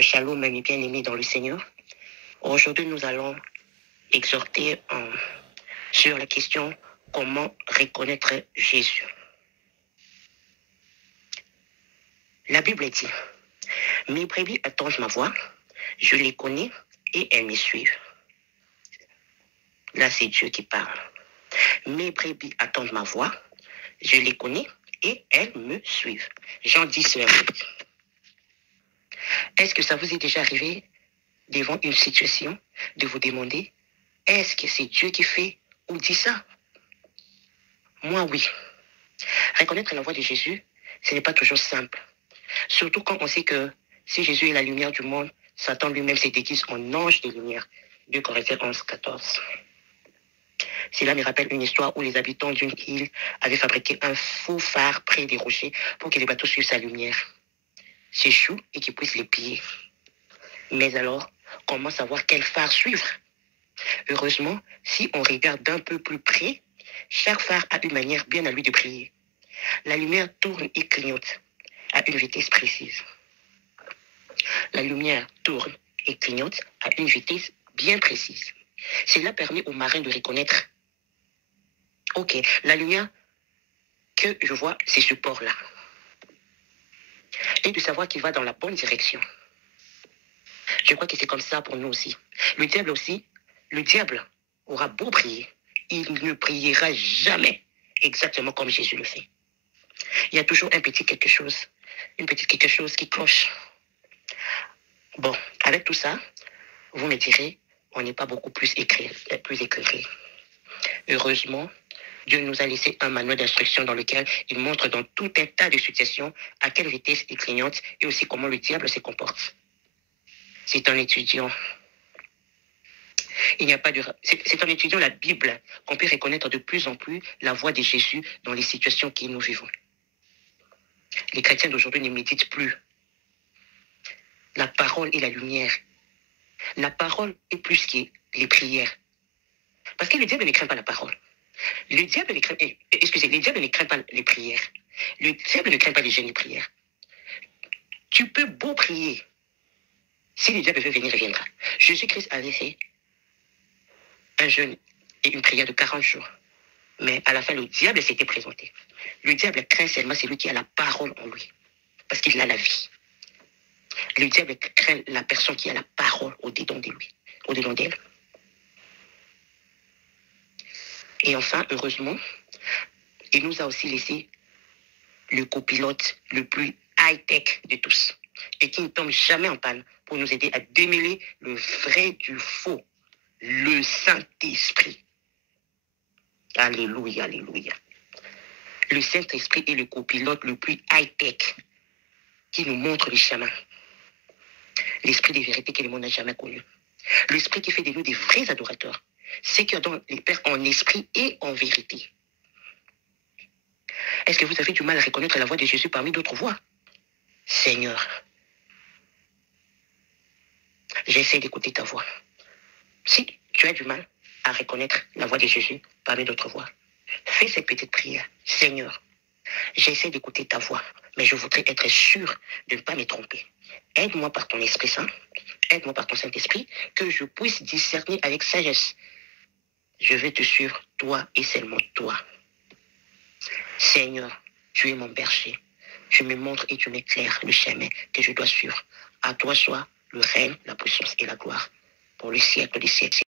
Shalom, mes bien-aimés dans le Seigneur. Aujourd'hui, nous allons exhorter sur la question comment reconnaître Jésus. La Bible dit, mes brebis attendent ma voix, je les connais et elles me suivent. Là, c'est Dieu qui parle. Mes brebis attendent ma voix, je les connais et elles me suivent. Jean 10, verset 8. Est-ce que ça vous est déjà arrivé devant une situation de vous demander, est-ce que c'est Dieu qui fait ou dit ça? Moi, oui. Reconnaître la voix de Jésus, ce n'est pas toujours simple. Surtout quand on sait que si Jésus est la lumière du monde, Satan lui-même se déguise en ange de lumière. 2 Corinthiens 11, 14. Cela me rappelle une histoire où les habitants d'une île avaient fabriqué un faux phare près des rochers pour que les bateaux suivent sa lumière. S'échouent et qu'ils puissent les piller. Mais alors, comment savoir quel phare suivre? Heureusement, si on regarde d'un peu plus près, chaque phare a une manière bien à lui de briller. La lumière tourne et clignote à une vitesse précise. La lumière tourne et clignote à une vitesse bien précise. Cela permet aux marins de reconnaître, ok, la lumière que je vois, c'est ce port-là. Et de savoir qu'il va dans la bonne direction. Je crois que c'est comme ça pour nous aussi. Le diable aura beau prier, il ne priera jamais exactement comme Jésus le fait. Il y a toujours un petit quelque chose, une petite quelque chose qui cloche. Bon, avec tout ça, vous me direz, on n'est pas beaucoup plus éclairé. Heureusement, Dieu nous a laissé un manuel d'instruction dans lequel il montre dans tout un tas de situations à quelle vitesse il clignote et aussi comment le diable se comporte. C'est en étudiant. C'est en étudiant la Bible qu'on peut reconnaître de plus en plus la voix de Jésus dans les situations que nous vivons. Les chrétiens d'aujourd'hui ne méditent plus. La parole est la lumière. La parole est plus que les prières. Parce que le diable ne craint pas la parole. Le diable ne craint pas les prières. Le diable ne craint pas les jeûnes et prières. Tu peux beau prier. Si le diable veut venir, il viendra. Jésus-Christ avait fait un jeûne et une prière de 40 jours. Mais à la fin, le diable s'était présenté. Le diable craint seulement celui qui a la parole en lui. Parce qu'il a la vie. Le diable craint la personne qui a la parole au-dedans de lui, au-dedans d'elle. Et enfin, heureusement, il nous a aussi laissé le copilote le plus high-tech de tous et qui ne tombe jamais en panne pour nous aider à démêler le vrai du faux, le Saint-Esprit. Alléluia, alléluia. Le Saint-Esprit est le copilote le plus high-tech qui nous montre le chemin. L'esprit des vérités que le monde n'a jamais connu. L'esprit qui fait de nous des vrais adorateurs. C'est qui adorent les pères en esprit et en vérité. Est-ce que vous avez du mal à reconnaître la voix de Jésus parmi d'autres voix? Seigneur, j'essaie d'écouter ta voix. Si tu as du mal à reconnaître la voix de Jésus parmi d'autres voix, fais cette petite prière. Seigneur, j'essaie d'écouter ta voix, mais je voudrais être sûr de ne pas me tromper. Aide-moi par ton Esprit Saint, aide-moi par ton Saint-Esprit, que je puisse discerner avec sagesse. Je vais te suivre, toi et seulement toi. Seigneur, tu es mon berger. Tu me montres et tu m'éclaires le chemin que je dois suivre. À toi soit le règne, la puissance et la gloire pour le siècle des siècles.